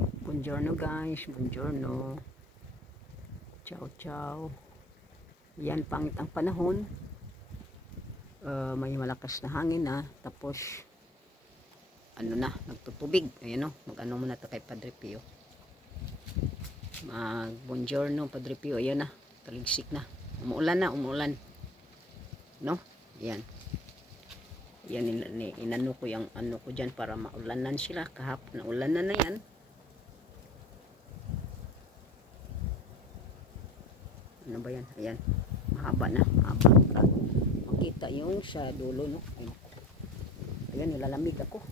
Buongiorno guys, buongiorno. Ciao ciao. Yan, pangit ang panahon. May malakas na hangin na. Tapos ano na, nagtutubig. Ayan o, mag-ano muna ito kay Padre Pio. Mag buongiorno Padre Pio. Ayan na, taligsik na. Umuulan na, umuulan. No? Yan. Yan, inano ko yung ano ko dyan para maulanan sila. Kahapon na ulan na yan. Ano ba yan? Ayan. Mahaba na. Mahaba. Makita yung sa dulo, no? Ayan, nilalamig ako.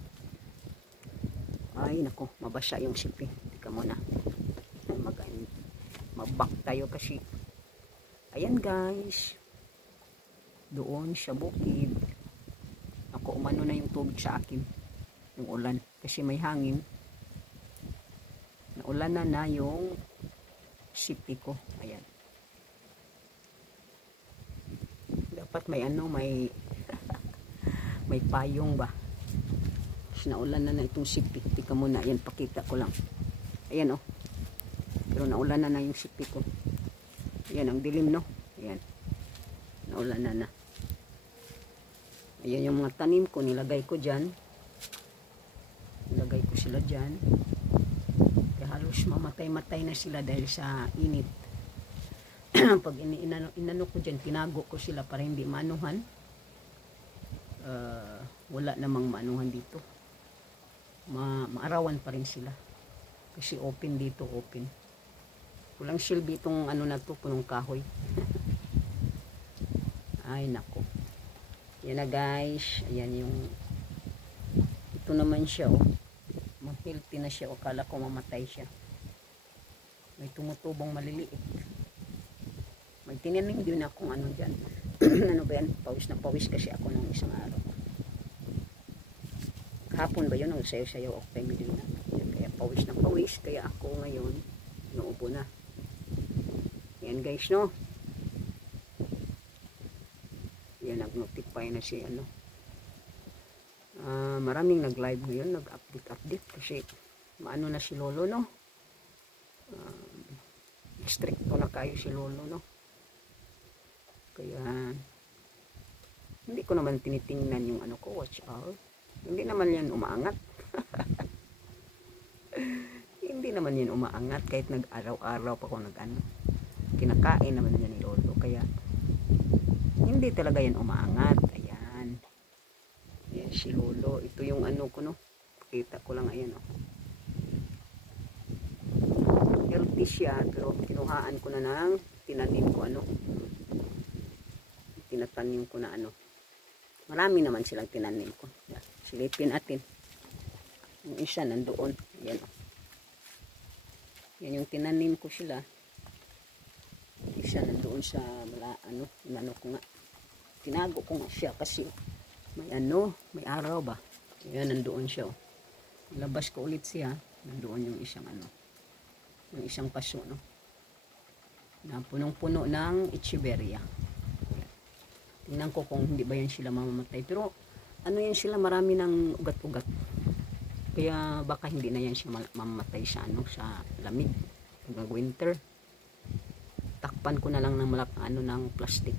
Ay, nako. Mabasa yung sipi. Tika muna. Mabak tayo kasi. Ayan, guys. Doon sa bukid. Ako, umano na yung tubig sa akin. Yung ulan. Kasi may hangin. Naulan na yung sipi ko. Ayan. Dapat may ano, may may payong ba. Tapos naulan na itong sipi. Tika muna, ayan, pakita ko lang. Ayan oh. Pero naulan na yung sipi ko. Ayan, ang dilim no. Ayan. Naulan na. Ayan yung mga tanim ko, nilagay ko dyan. Nilagay ko sila dyan. Kaya halos mamatay-matay na sila dahil sa init. Pag inano ko dyan, tinago ko sila para hindi maanuhan. Wala namang maanuhan dito. Maarawan pa rin sila. Kasi open dito, open. Walang silbi itong ano na to, punong kahoy. Ay, nako. Yan na guys. Ayan yung ito naman siya, oh. Healthy na siya, o kala ko mamatay siya. May tumutubong maliliit. May tinanim din akong ano dyan. Ano ba yan? Pawis na pawis kasi ako nung isang araw. Kahapon ba yun? O sayo-sayo ako kay Medina. Kaya pawis na pawis. Kaya ako ngayon, naubo na. Yan guys, no? Yan, nag-notify na si ano. Maraming nag-live ngayon. Nag-update kasi maano na si Lolo, no? Stricto na kayo si Lolo, no? Kaya hindi ko naman tinitingnan yung ano ko, watch out. Hindi naman yan umaangat. Hindi naman yan umaangat kahit nag-araw-araw pa ako nag-ano. Kinakain naman yan ni Lolo. Kaya hindi talaga yan umaangat. Ayan. Ayan si Lolo. Ito yung ano ko, no. Pakita ko lang, ayan, oh. Healthy siya, pero kinuhaan ko na ng tinanim ko, ano. Tinatanim ko na ano. Marami naman silang tinanim ko. Silipin natin. Yung isa nandoon. Yan. Yan yung tinanim ko sila. Isa nandoon sa ano ko nga. Tinago ko nga siya kasi may ano, may araw ba. Yan, nandoon siya. Oh. Labas ko ulit siya. Nandoon yung isang ano. Yung isang paso, no. Na punong-puno ng echeveria. Tingnan ko kung hindi ba yan sila mamamatay. Pero ano yan sila, marami ng ugat-ugat. Kaya baka hindi na yan siya mamamatay sa ano, sa lamig. Pag winter, takpan ko na lang ng ng plastic.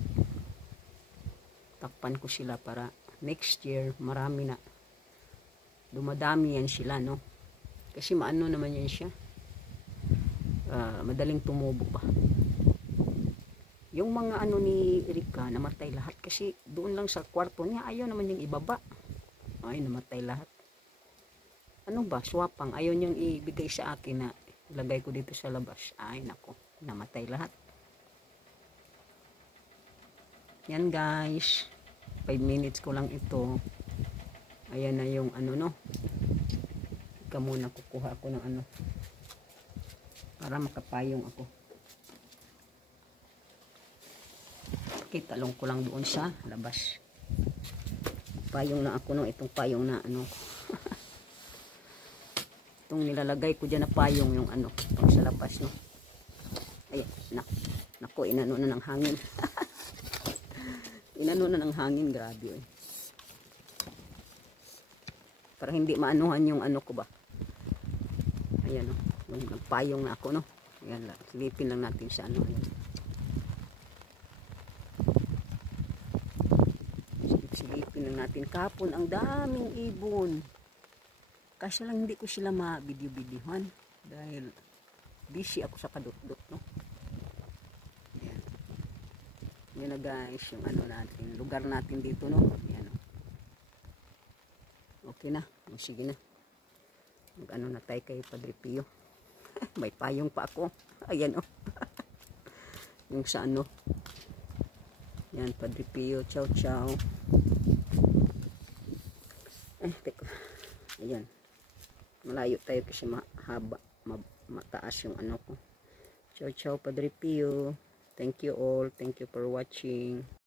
Takpan ko sila para next year marami na. Dumadami yan sila, no. Kasi maano naman yan siya. Madaling tumubo ba. Yung mga ano ni Erika, namatay lahat kasi doon lang sa kwarto niya, ayaw naman yung ibaba. Ay, namatay lahat. Ano ba, swapang, ayaw niyang ibigay sa akin na ilagay ko dito sa labas. Ay, nako, namatay lahat. Yan guys, 5 minutes ko lang ito. Ayan na yung ano, no. Ika muna, kukuha ako ng ano, para makapayong ako. Talong ko lang doon sa labas. Payong na ako, no. Itong payong na ano. Itong nilalagay ko dyan na payong yung ano. Itong sa labas, no. Ay, naku, inano na ng hangin. Inano na ng hangin, grabe. Eh. Para hindi maanuhan yung ano ko ba. Ayan o. Nagpayong na ako no. Ayan lang. Silipin lang natin siya ano. Ayan. Silipin lang natin. Kapon ang daming ibon. Kasi lang hindi ko sila ma-video-videohan. Dahil busy ako sa kadot-dot no. Ayan. Yan na guys. Yung ano natin. Lugar natin dito no. Ayan o. Okay na. O, sige na. Mag-ano na tayo kay Padre Pio. May payong pa ako. Ayan o. Yung sa ano. Yan, Padre Pio. Ciao, ciao. Teka. Ayan. Malayo tayo kasi mahaba. Mataas yung ano ko. Ciao, ciao, Padre Pio. Thank you all. Thank you for watching.